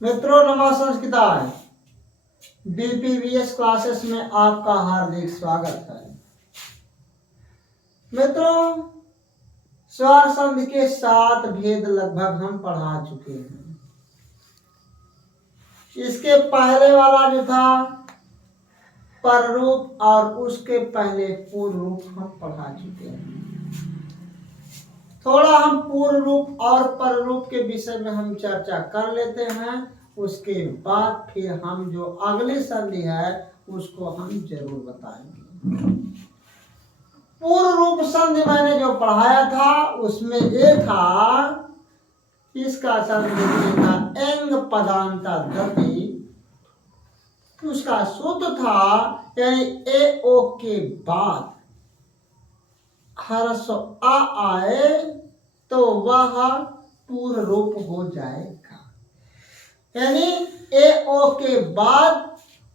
मित्रों नमः संस्कृताय बीपीवीएस क्लासेस में आपका हार्दिक स्वागत है। मित्रों स्वर संधि के 7 भेद लगभग हम पढ़ा चुके हैं। इसके पहले वाला जो था पर रूप और उसके पहले पूर्व रूप हम पढ़ा चुके हैं। थोड़ा हम पूर्व रूप और पर रूप के विषय में हम चर्चा कर लेते हैं। उसके बाद फिर हम जो अगली संधि है उसको हम जरूर बताएंगे। पूर्व रूप संधि मैंने जो पढ़ाया था उसमें ये था, इसका संधि था एंग पदांता गति। उसका सूत्र था यानी ए ओ के बाद ह्रस्व आ आए तो वह पूर्व रूप हो जाएगा। यानी ए ओ के बाद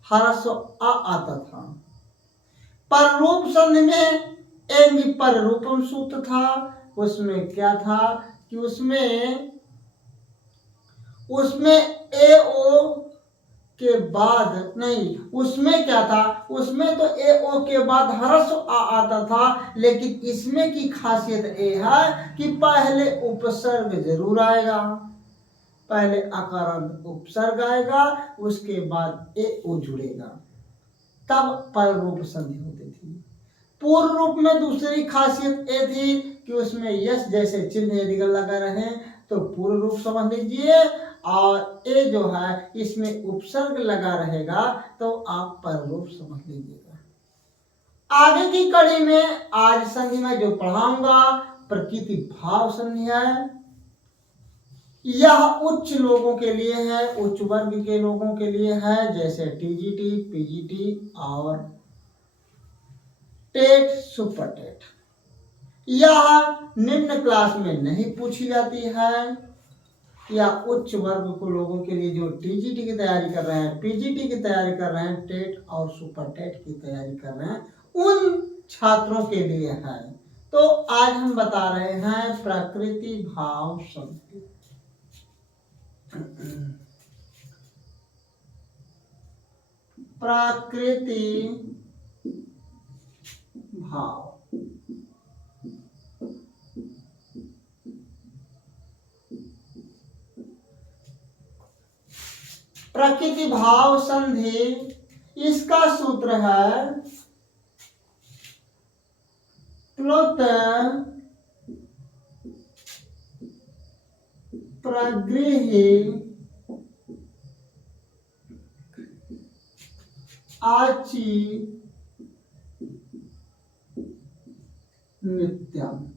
ह्रस्व आ आता था। पर रूप संधि में एंग पर रूपम सूत्र था। उसमें क्या था कि उसमें ए ओ के बाद नहीं, उसमें क्या था, उसमें तो ए ओ के बाद ह्रस्व आ आता था, लेकिन इसमें की खासियत ये है कि पहले उपसर्ग जरूर आएगा। पहले अकारांत उपसर्ग आएगा, उसके बाद ए ओ जुड़ेगा, तब पर रूप संधि होती थी। पूर्व रूप में दूसरी खासियत ये थी कि उसमें यश जैसे चिन्ह यदि लगा रहे तो पूर्व रूप समझ लीजिए, और ए जो है इसमें उपसर्ग लगा रहेगा तो आप पर रूप समझ लीजिएगा। आगे की कड़ी में आज संधि में जो पढ़ाऊंगा प्रकृति भाव संधि है। यह उच्च लोगों के लिए है, उच्च वर्ग के लोगों के लिए है, जैसे टीजीटी, पीजीटी और टेट, सुपर टेट। यह निम्न क्लास में नहीं पूछी जाती है। या उच्च वर्ग को लोगों के लिए जो टीजीटी की तैयारी कर रहे हैं, पीजीटी की तैयारी कर रहे हैं, टेट और सुपर टेट की तैयारी कर रहे हैं, उन छात्रों के लिए है। तो आज हम बता रहे हैं प्रकृति भाव संधि। प्रकृति भाव प्रकृति भाव संधि, इसका सूत्र है प्लुत प्रगृहि आचि नित्यम।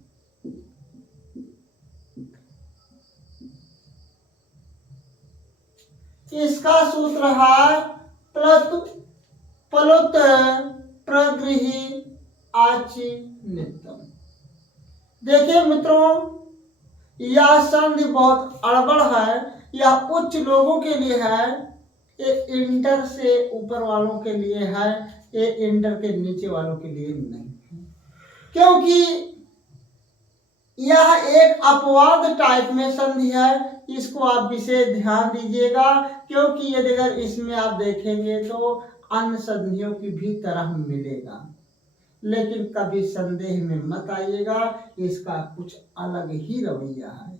इसका सूत्र है प्लुत प्रगृहि आचि नित्यम। देखिए मित्रों, यह संधि बहुत अड़बड़ है। यह उच्च लोगों के लिए है, ये इंटर से ऊपर वालों के लिए है, ये इंटर के नीचे वालों के लिए नहीं है। क्योंकि यह एक अपवाद टाइप में संधि है। इसको आप विशेष ध्यान दीजिएगा, क्योंकि यदि अगर इसमें आप देखेंगे तो अन्य संधियों की भी तरह मिलेगा, लेकिन कभी संदेह में मत आइएगा, इसका कुछ अलग ही रवैया है।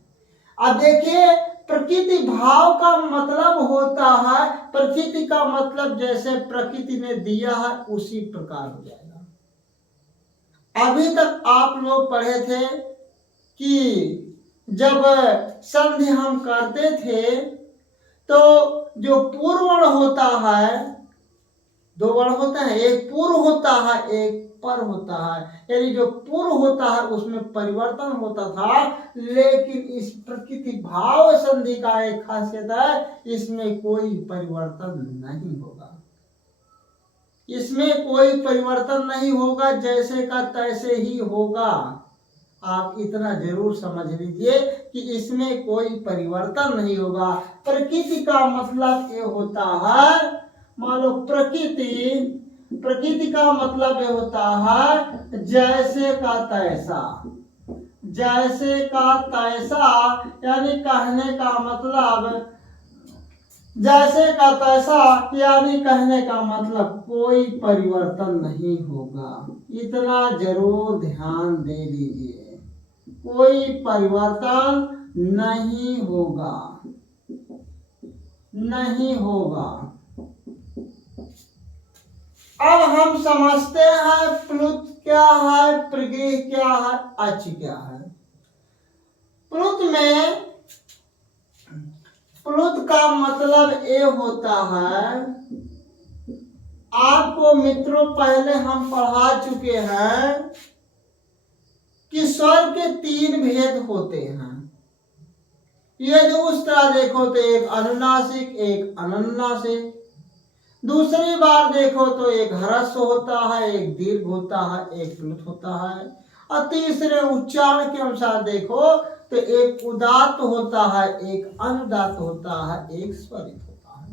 अब देखिए, प्रकृति भाव का मतलब होता है, प्रकृति का मतलब जैसे प्रकृति ने दिया है उसी प्रकार हो जाएगा। अभी तक आप लोग पढ़े थे कि जब संधि हम करते थे तो जो पूर्व वर्ण होता है, 2 वर्ण होते हैं, एक पूर्व होता है एक पर होता है। यानी जो पूर्व होता है उसमें परिवर्तन होता था, लेकिन इस प्रकृति भाव संधि का एक खासियत है, इसमें कोई परिवर्तन नहीं होगा। इसमें कोई परिवर्तन नहीं होगा, जैसे का तैसे ही होगा। आप इतना जरूर समझ लीजिए कि इसमें कोई परिवर्तन नहीं होगा। प्रकृति का मतलब ये होता है, मान लो प्रकृति का मतलब ये होता है जैसे का तैसा। जैसे का तैसा यानी कहने का मतलब जैसे का तैसा, यानी कहने का मतलब कोई परिवर्तन नहीं होगा। इतना जरूर ध्यान दे लीजिए, कोई परिवर्तन नहीं होगा, नहीं होगा। अब हम समझते हैं प्लुत क्या है, प्रगृह क्या है, अच क्या है। प्लुत का मतलब ये होता है, आपको मित्रों पहले हम पढ़ा चुके हैं कि स्वर के 3 भेद होते हैं। यदि उस तरह देखो तो एक अनुनासिक, एक अनुनासिक। दूसरी बार देखो तो एक ह्रस्व होता है, एक दीर्घ होता है, एक प्लुत होता है। और तीसरे उच्चारण के अनुसार देखो तो एक उदात्त होता है, एक अनुदात्त होता है, एक स्वरित होता है।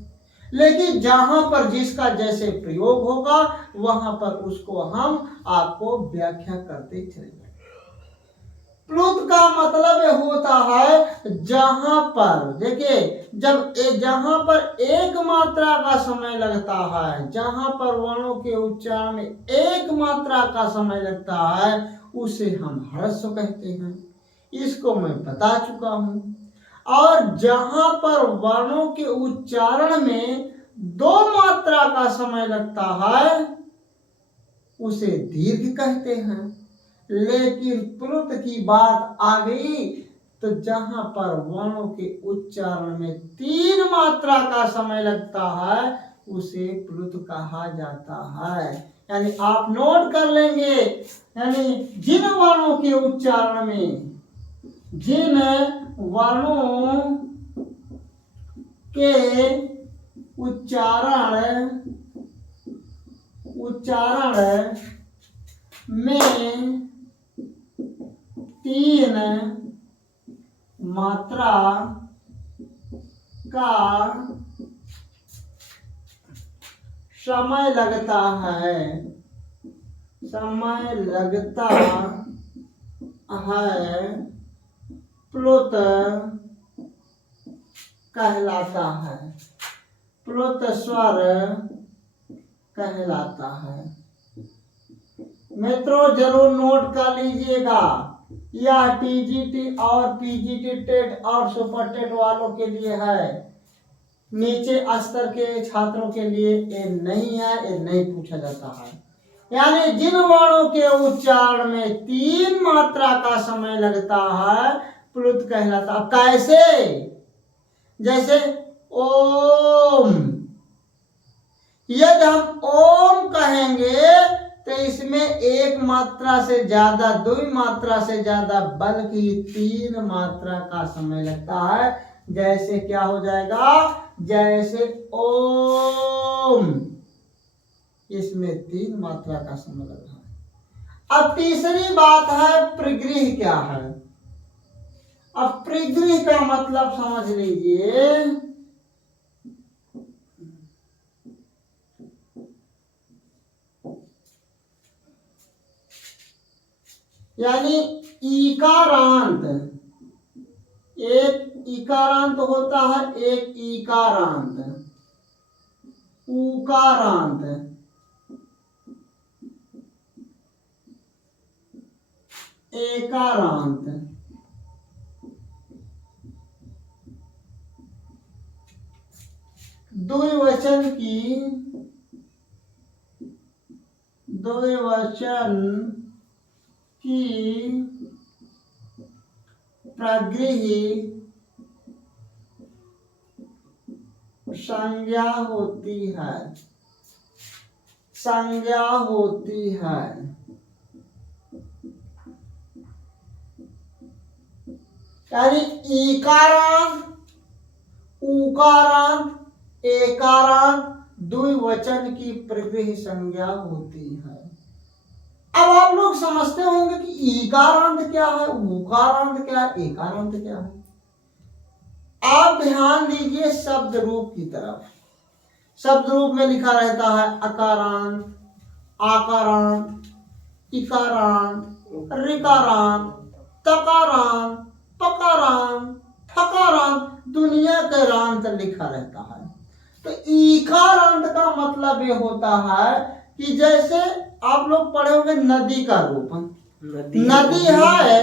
लेकिन जहां पर जिसका जैसे प्रयोग होगा वहां पर उसको हम आपको व्याख्या करते चलेंगे। प्लुत का मतलब होता है जहां पर, देखिए जहां पर एक मात्रा का समय लगता है, जहां पर वर्णों के उच्चारण में एक मात्रा का समय लगता है उसे हम ह्रस्व कहते हैं, इसको मैं बता चुका हूं। और जहां पर वर्णों के उच्चारण में 2 मात्रा का समय लगता है उसे दीर्घ कहते हैं। लेकिन प्लुत की बात आ गई तो जहां पर वर्णों के उच्चारण में 3 मात्रा का समय लगता है उसे प्लुत कहा जाता है। यानी आप नोट कर लेंगे, यानी जिन वर्णों के उच्चारण में, जिन वर्णों के उच्चारण में 3 मात्रा का समय लगता है, प्लुत कहलाता है, प्लुत स्वर कहलाता है। मित्रों जरूर नोट कर लीजिएगा, यह टीजीटी और पीजीटी टेट और सुपर टेट वालों के लिए है, नीचे स्तर के छात्रों के लिए ये नहीं है, ये नहीं पूछा जाता है। यानी जिन वर्णों के उच्चारण में 3 मात्रा का समय लगता है प्लुत कहलाता। कैसे? जैसे ओम, यदि हम ओम कहेंगे तो इसमें 1 मात्रा से ज्यादा, 2 मात्रा से ज्यादा, बल्कि 3 मात्रा का समय लगता है। जैसे क्या हो जाएगा, जैसे ओम, इसमें 3 मात्रा का समय लग रहा है। अब तीसरी बात है प्रगृह क्या है। अब प्रगृह का मतलब समझ लीजिए, यानी ईकारांत, एक इकारांत होता है, एक ईकारांत, उकारांत, एकारांत। द्विवचन की प्रगृह संज्ञा होती है, संज्ञा होती है। यानी ईकारांत, उकारांत, एकारांत द्विवचन की प्रगृह संज्ञा होती है। अब आप लोग समझते होंगे कि ईकारांत क्या है, उकारांत क्या है, एकारांत क्या है। आप ध्यान दीजिए शब्द रूप की तरफ। शब्द रूप में लिखा रहता है अकारांत, आकारांत, इकारांत, ऋकारांत, तकारांत, पकारांत, थकारांत, दुनिया का रांत लिखा रहता है। तो ईकारांत का मतलब ये होता है कि जैसे आप लोग पढ़े होंगे नदी का रूप। नदी है,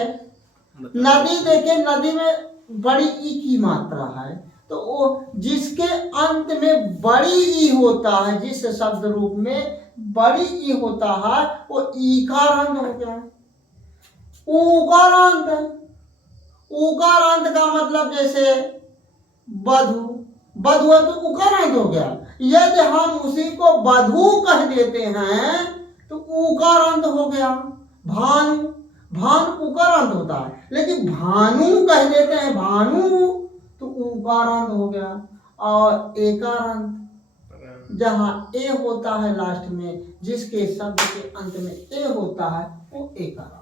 नदी देखे, नदी में बड़ी ई की मात्रा है, तो वो जिसके अंत में बड़ी ई होता है, जिस शब्द रूप में बड़ी ई होता है, वो ईकारांत हो गया। उकारांत है, उकारांत का मतलब जैसे बधु, बधु है तो उकारांत हो गया। यदि हम उसी को बधु कह देते हैं तो उकारांत हो गया। भानु, भानु उकारांत होता है, लेकिन भानु कह देते हैं भानु तो उकारांत हो गया। और एकारांत, जहां ए होता है लास्ट में, जिसके शब्द के अंत में ए होता है, वो एकारांत।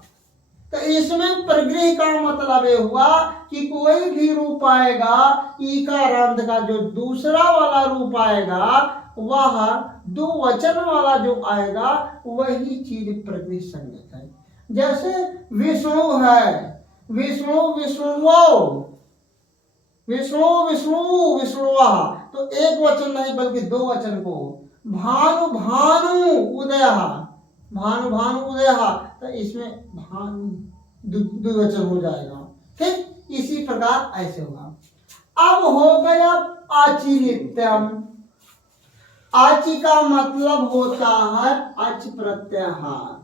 तो इसमें प्रगृह का मतलब ये हुआ कि कोई भी रूप आएगा, ईकारांत का जो दूसरा वाला रूप आएगा, वह दो वचन वाला जो आएगा, वही चीज प्रगृह संज्ञक है। जैसे विष्णु है, विष्णु विष्णुवो, विष्णु विष्णु विष्णुवा, तो एक वचन नहीं बल्कि दो वचन को। भानु भानु उदय, भानु भानु उदय, तो इसमें भानु द्विवचन हो जाएगा। ठीक इसी प्रकार ऐसे होगा। अब हो गया आचि नित्यम। आचि का मतलब होता है अच प्रत्याहार।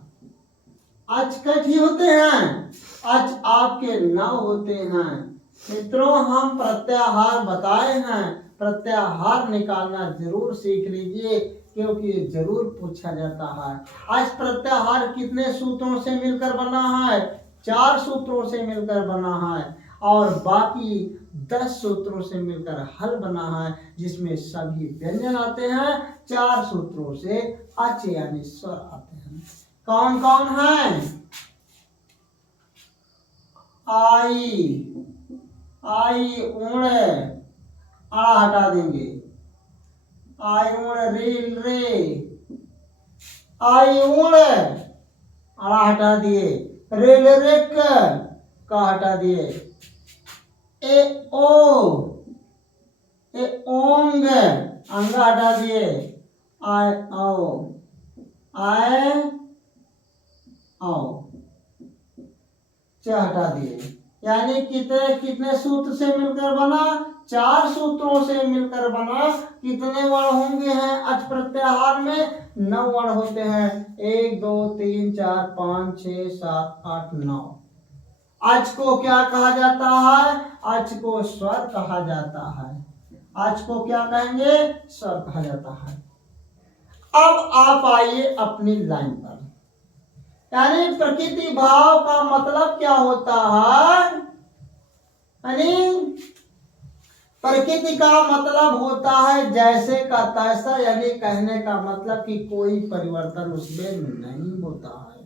अच कठी होते हैं, अच आपके न होते हैं। मित्रों, हम प्रत्याहार बताए हैं, प्रत्याहार निकालना जरूर सीख लीजिए, क्योंकि जरूर पूछा जाता है। आज प्रत्याहार कितने सूत्रों से मिलकर बना है? 4 सूत्रों से मिलकर बना है, और बाकी 10 सूत्रों से मिलकर हल बना है, जिसमें सभी व्यंजन आते हैं। 4 सूत्रों से अच यानी स्वर आते हैं। कौन कौन है? आई, आई उड़, आ हटा देंगे, आई उड़ रील रे, आई उड़ आ हटा दिए, रेल रेक का हटा दिए, ए ओ, ए ओंग अंगा हटा दिए, आय आओ, आय आओ च हटा दिए। यानी कितने कितने सूत्र से मिलकर बना? 4 सूत्रों से मिलकर बना। कितने वर्ण होंगे हैं अच प्रत्याहार में? 9 वर्ण होते हैं। 1 2 3 4 5 6 7 8 9। अच को क्या कहा जाता है? अच को स्वर कहा जाता है। अच को क्या कहेंगे? स्वर कहा जाता है। अब आप आइए अपनी लाइन पर। यानी प्रकृति भाव का मतलब क्या होता है? यानी प्रकृति का मतलब होता है जैसे का तैसा, यानी कहने का मतलब कि कोई परिवर्तन उसमें नहीं होता है।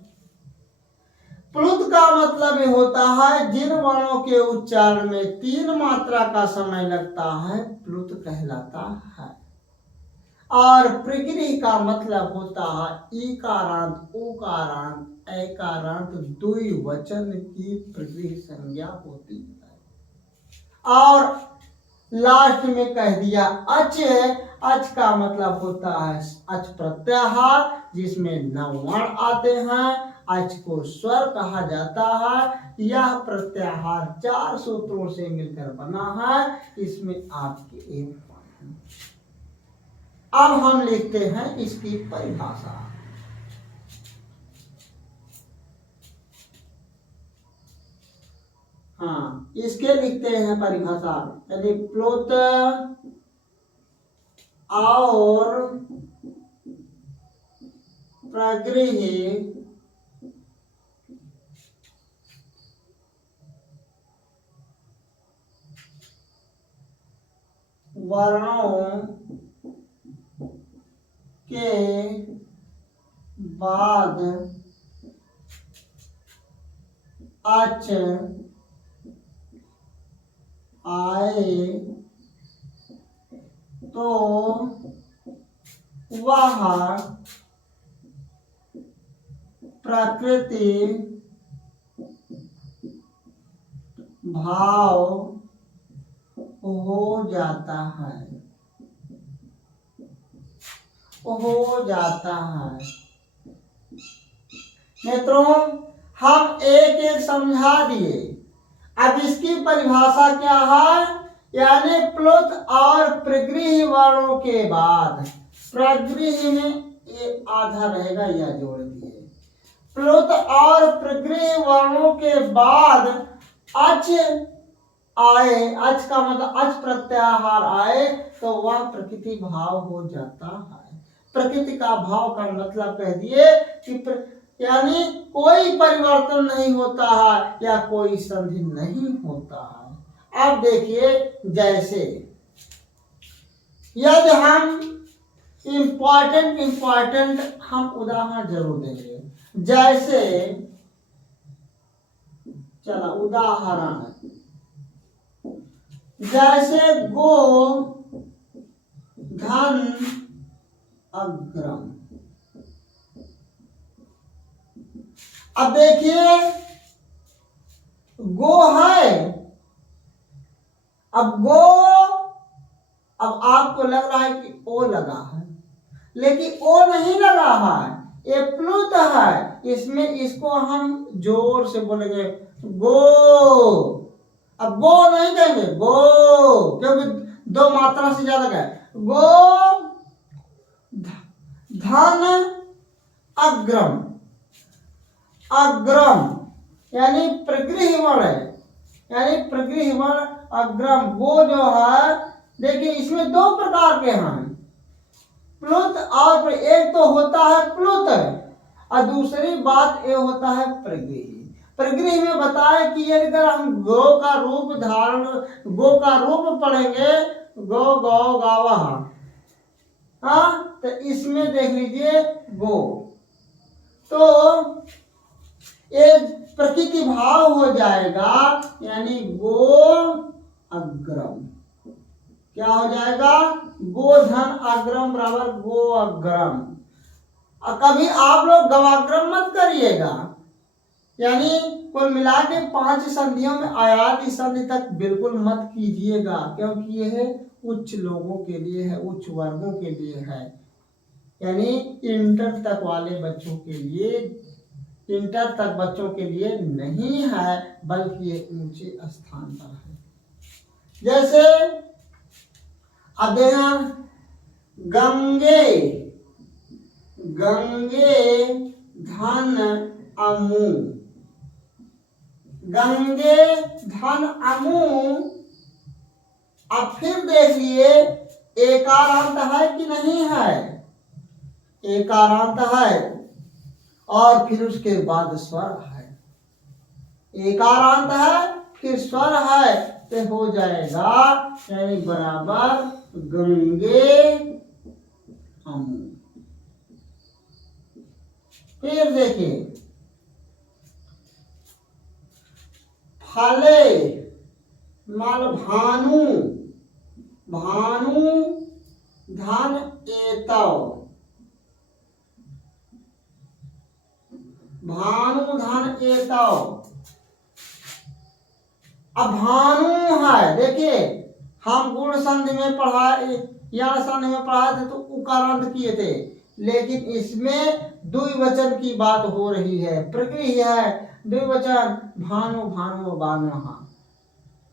प्लुत का मतलब ये होता है जिन वर्णों के उच्चारण में 3 मात्रा का समय लगता है, प्लुत कहलाता है। और प्रकृति का मतलब होता है ईकारांत, ओकारांत, ऐकारांत द्विवचन की प्रकृति संज्ञा होती है। और लास्ट में कह दिया अच। अच का मतलब होता है अच प्रत्याहार, जिसमें 9 वर्ण आते हैं। अच को स्वर कहा जाता है। यह प्रत्याहार 4 सूत्रों से मिलकर बना है। इसमें आपके एक वर्ण। अब हम लिखते हैं इसकी परिभाषा। हाँ, इसके लिखते हैं परिभाषा। यदि प्लुत और प्रगृह वर्णों के बाद अच आए तो वह प्रकृति भाव हो जाता है, हो जाता है। मित्रों, हम एक एक समझा दिए। अब इसकी परिभाषा क्या है? यानी प्लुत और प्रगृह्य वर्णों के बाद, प्रगृह्य में एक आधा रहेगा या जोड़ दिए, प्लुत और प्रगृह्य वर्णों के बाद अच आए, अच का मतलब अच प्रत्याहार आए तो वह प्रकृति भाव हो जाता है। प्रकृति का भाव का मतलब कह दिए कि यानी कोई परिवर्तन नहीं होता है या कोई संधि नहीं होता है। अब देखिए, जैसे यदि हम इंपॉर्टेंट हम उदाहरण जरूर देंगे। जैसे चला उदाहरण, जैसे गो धन अग्रम। अब देखिए, गो है, अब गो, अब आपको लग रहा है कि ओ लगा है, लेकिन ओ नहीं लगा है, ये प्लुत है। इसमें इसको हम जोर से बोलेंगे गो। अब गो नहीं कहेंगे, गो, क्योंकि दो मात्रा से ज्यादा का है। गो धन अग्रम, अग्रम यानी प्रगृह्य वर्ण है, यानी प्रगृह्य वर्ण अग्रम। गो जो है, देखिए इसमें दो प्रकार के हैं, प्लुत और एक तो होता है प्लुत और दूसरी बात ये होता है प्रगृह्य। प्रगृह्य में बताया कि अगर हम गो का रूप धारण, गो का रूप पढ़ेंगे, गो गौ गावा, हाँ, तो इसमें देख लीजिए गो, तो ये प्रकृति भाव हो जाएगा, यानी गो अग्रम। क्या हो जाएगा? गोधन अग्रम बराबर गो अग्रम। और कभी आप लोग गवाग्रम मत करिएगा, यानी कुल मिला के 5 संधियों में आयाति संधि तक बिल्कुल मत कीजिएगा, क्योंकि यह उच्च लोगों के लिए है, उच्च वर्गों के लिए है, यानी इंटर तक वाले बच्चों के लिए, इंटर तक बच्चों के लिए नहीं है, बल्कि ये ऊंचे स्थान पर है। जैसे अब देखना, गंगे, गंगे धन अमू, गंगे धन अमू। अब फिर देखिए, एकारांत है कि नहीं है? एकारांत है, और फिर उसके बाद स्वर है। एकारांत है, फिर स्वर है, तो हो जाएगा यानी बराबर गंगे अमू। फिर देखिए, फले माल भानु, भानु धन एतव, भानु धन एतव। अब भानु है, देखिए हम गुण संधि में पढ़ाए, यहाँ संधि में पढ़ाए थे तो उकारांत किए थे, लेकिन इसमें द्विवचन की बात हो रही है, प्रगृह्य है, द्विवचन भानु भानु बानु।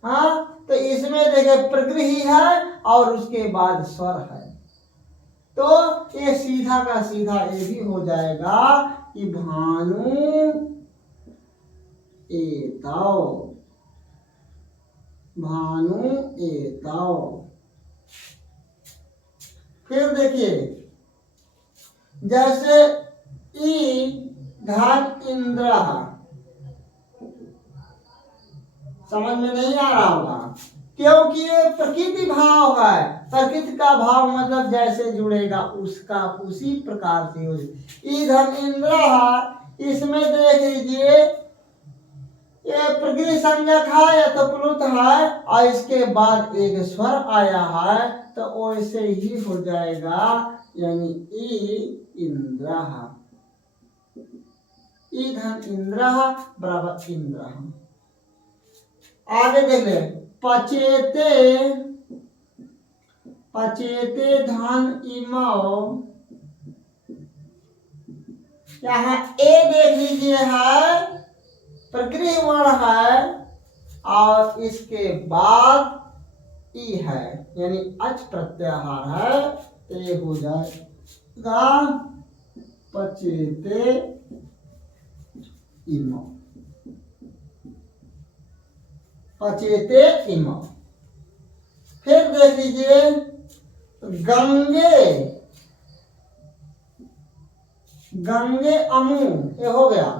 हाँ, तो इसमें देखिए प्रगृह्य है और उसके बाद स्वर है, तो ये सीधा का सीधा ये भी हो जाएगा कि भानु एतव, भानु एतव। फिर देखिए, जैसे ई धन इंद्र, समझ में नहीं आ रहा होगा, क्योंकि ये प्रकृति भाव है। प्रकृति का भाव मतलब जैसे जुड़ेगा उसका उसी प्रकार से हो। ई धन इंद्र, इसमें देख लीजिए ये प्रकृति संज्ञक है या तो प्लुत है, और इसके बाद एक स्वर आया है, तो वैसे ही हो जाएगा, यानी ई इंद्र, ई धन इंद्र बराबर इंद्र। आगे देख ले, पचेते पचेते धन इमौ, यहाँ ए देख लीजिए है प्रकृति वर्ण है और इसके बाद ई है यानी अच प्रत्याहार है, तो ये हो जाएगा पचेते इमौ, पचेते इमौ। फिर देख लीजिए गंगे, गंगे अमु, ये हो गया।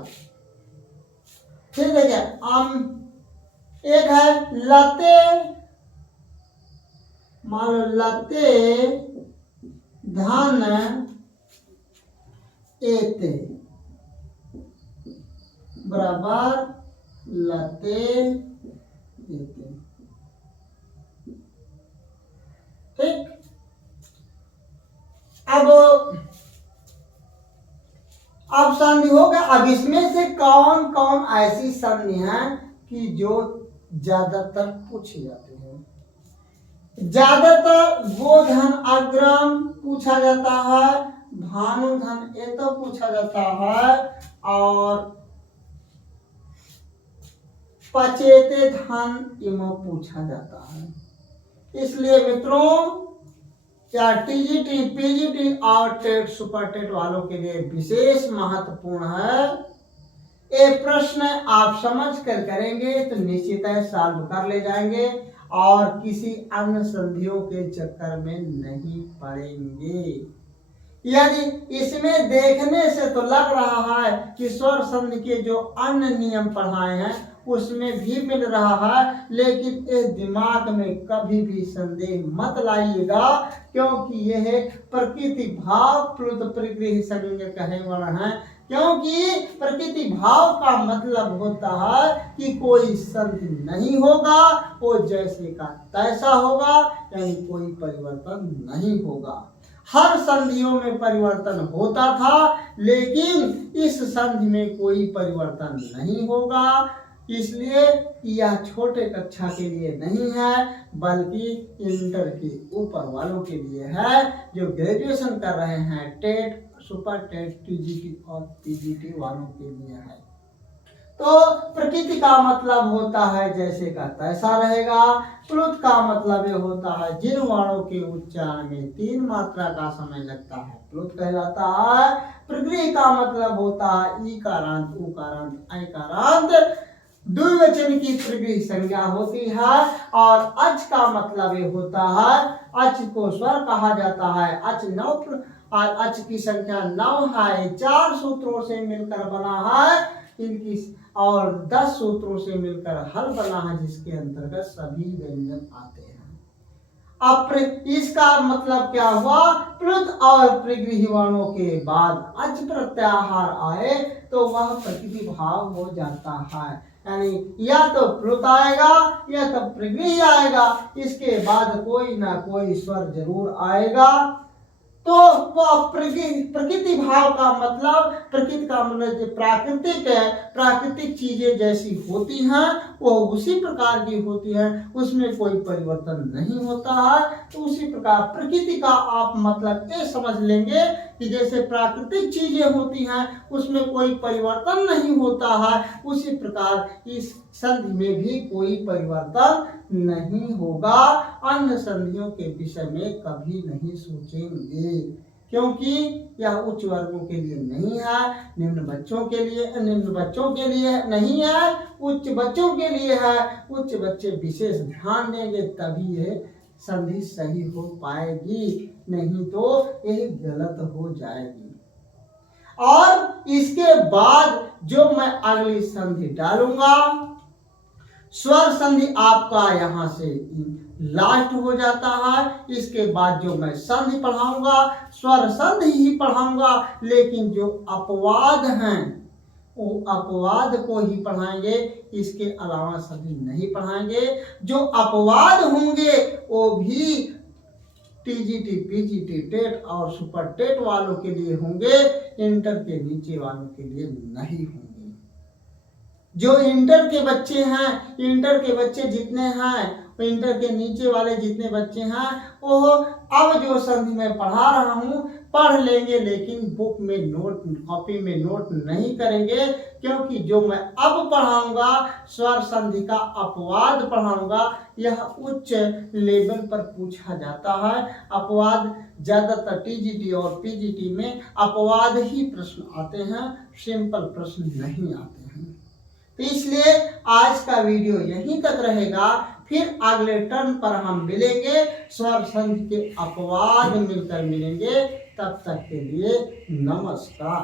फिर देखिए एक है लते, मान लो लते धन एते बराबर लते एते, ठीक। अब संधि हो गया। अब इसमें से कौन कौन ऐसी संधि है कि जो ज्यादातर पूछी जाती है। ज्यादातर गोधन अग्रम पूछा जाता है, भानुधन ये तो पूछा जाता है, और पचेते धन इमो पूछा जाता है। इसलिए मित्रों क्या टीजीटी, पीजीटी और टेट, सुपर टेट वालों के लिए विशेष महत्वपूर्ण है। ये प्रश्न आप समझ कर करेंगे तो निश्चित है सॉल्व कर ले जाएंगे और किसी अन्य संधियों के चक्कर में नहीं पड़ेंगे। यदि इसमें देखने से तो लग रहा है कि स्वर संधि के जो अन्य नियम पढ़ाए हैं उसमें भी मिल रहा है, लेकिन इस दिमाग में कभी भी संदेह मत लाइएगा, क्योंकि यह प्रकृति भाव प्लुत प्रकृति संज्ञा कहे वर्ण है। क्योंकि प्रकृति भाव का मतलब होता है कि कोई संधि नहीं होगा, वो जैसे का तैसा होगा, यानी कोई परिवर्तन नहीं होगा। हर संधियों में परिवर्तन होता था, लेकिन इस संधि में कोई परिवर्तन नहीं होगा। इसलिए यह छोटे कक्षा के लिए नहीं है, बल्कि इंटर के ऊपर वालों के लिए है, जो ग्रेजुएशन कर रहे हैं, टेट, सुपर टेट, टीजीटी और पीजीटी वालों के लिए है। तो प्रकृति का मतलब होता है जैसे का तैसा रहेगा। प्लुत का मतलब ये होता है जिन वर्णों के उच्चारण में 3 मात्रा का समय लगता है प्लुत कहलाता है। प्रकृति का मतलब होता है ईकारांत, उकारांत, ऐकारांत, द्विवचन की प्रकृति संज्ञा होती है। और अच का मतलब ये होता है, अच को स्वर कहा जाता है। अच 9 और अच की संख्या 9 है, 4 सूत्रों से मिलकर बना है इनकी, और 10 सूत्रों से मिलकर हल बना है, जिसके अंतर्गत सभी व्यंजन आते हैं। अब इसका मतलब क्या हुआ, प्लुत और प्रकृति वर्णों के बाद अच प्रत्याहार आए तो वह प्रकृति भाव हो जाता है, यानी या तो प्लुत आएगा या तो प्रकृति आएगा, इसके बाद कोई ना कोई स्वर जरूर आएगा। तो वह प्रकृति भाव का मतलब, प्रकृति का मतलब जो प्राकृतिक है, प्राकृतिक चीजें जैसी होती हैं वो उसी प्रकार की होती हैं, उसमें कोई परिवर्तन नहीं होता है। तो उसी प्रकार प्रकृति का आप मतलब ये समझ लेंगे कि जैसे प्राकृतिक चीजें होती हैं उसमें कोई परिवर्तन नहीं होता है, उसी प्रकार इस संधि में भी कोई परिवर्तन नहीं होगा। अन्य संधियों के विषय में कभी नहीं सोचेंगे, क्योंकि यह उच्च वर्गों के लिए नहीं है, निम्न बच्चों के लिए नहीं है, उच्च बच्चों के लिए है। उच्च बच्चे विशेष ध्यान देंगे तभी यह संधि सही हो पाएगी, नहीं तो यह गलत हो जाएगी। और इसके बाद जो मैं अगली संधि डालूंगा, स्वर संधि आपका यहाँ से लास्ट हो जाता है। इसके बाद जो मैं संधि पढ़ाऊंगा स्वर संधि ही पढ़ाऊंगा, लेकिन जो अपवाद हैं वो अपवाद को ही पढ़ाएंगे, इसके अलावा सभी नहीं पढ़ाएंगे। जो अपवाद होंगे वो भी टीजीटी, पीजीटी, टेट और सुपर टेट वालों के लिए होंगे, इंटर के नीचे वालों के लिए नहीं होंगे। जो इंटर के बच्चे हैं, इंटर के बच्चे जितने हैं इंटर के नीचे वाले जितने बच्चे हैं वो अब जो संधि मैं पढ़ा रहा हूँ पढ़ लेंगे, लेकिन बुक में नोट, कॉपी में नोट नहीं करेंगे, क्योंकि जो मैं अब पढ़ाऊंगा स्वर संधि का अपवाद पढ़ाऊंगा, यह उच्च लेवल पर पूछा जाता है। अपवाद ज्यादातर टीजीटी और पीजीटी में अपवाद ही प्रश्न आते हैं, सिंपल प्रश्न नहीं आते हैं। तो इसलिए आज का वीडियो यहीं तक रहेगा, फिर अगले टर्न पर हम मिलेंगे, स्वर संधि के अपवाद मिलकर मिलेंगे। तब तक के लिए नमस्कार।